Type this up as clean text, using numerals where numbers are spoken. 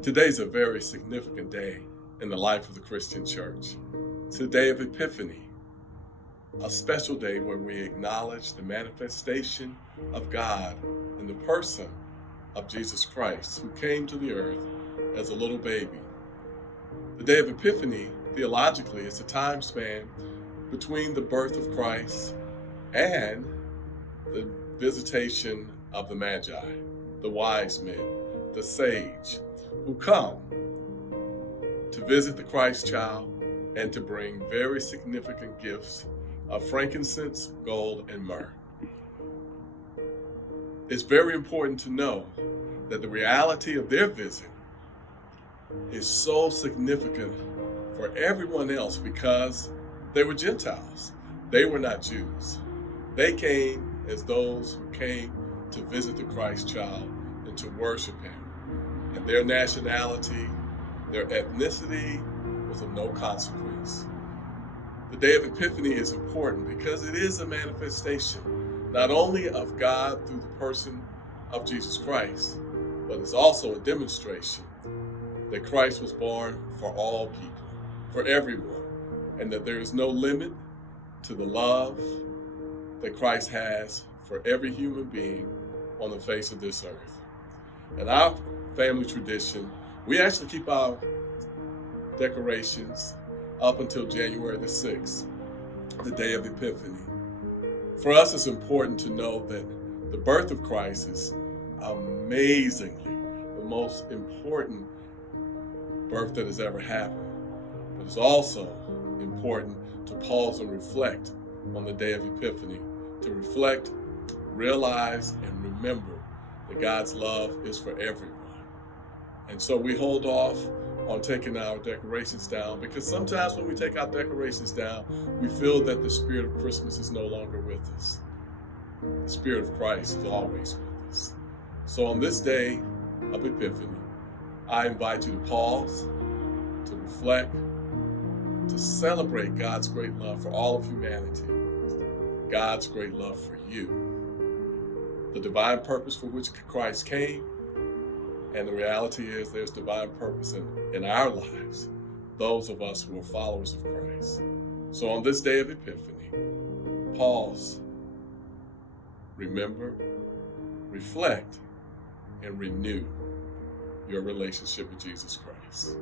Today's a very significant day in the life of the Christian church. It's the day of Epiphany, a special day where we acknowledge the manifestation of God in the person of Jesus Christ, who came to the earth as a little baby. The day of Epiphany, theologically, is a time span between the birth of Christ and the visitation of the Magi, the wise men, the sage, who come to visit the Christ child and to bring very significant gifts of frankincense, gold, and myrrh. It's very important to know that the reality of their visit is so significant for everyone else because they were Gentiles. They were not Jews. They came as those who came to visit the Christ child and to worship him. And their nationality, their ethnicity was of no consequence. The day of Epiphany is important because it is a manifestation not only of God through the person of Jesus Christ, but it's also a demonstration that Christ was born for all people, for everyone, and that there is no limit to the love that Christ has for every human being on the face of this earth. In our family tradition, we actually keep our decorations up until January the 6th, the day of Epiphany. For us, it's important to know that the birth of Christ is amazingly the most important birth that has ever happened. But it's also important to pause and reflect on the day of Epiphany, to reflect, realize, and remember that God's love is for everyone. And so we hold off on taking our decorations down because sometimes when we take our decorations down, we feel that the spirit of Christmas is no longer with us. The spirit of Christ is always with us. So on this day of Epiphany, I invite you to pause, to reflect, to celebrate God's great love for all of humanity, God's great love for you, the divine purpose for which Christ came, and the reality is there's divine purpose in our lives, those of us who are followers of Christ. So on this day of Epiphany, pause, remember, reflect, and renew your relationship with Jesus Christ.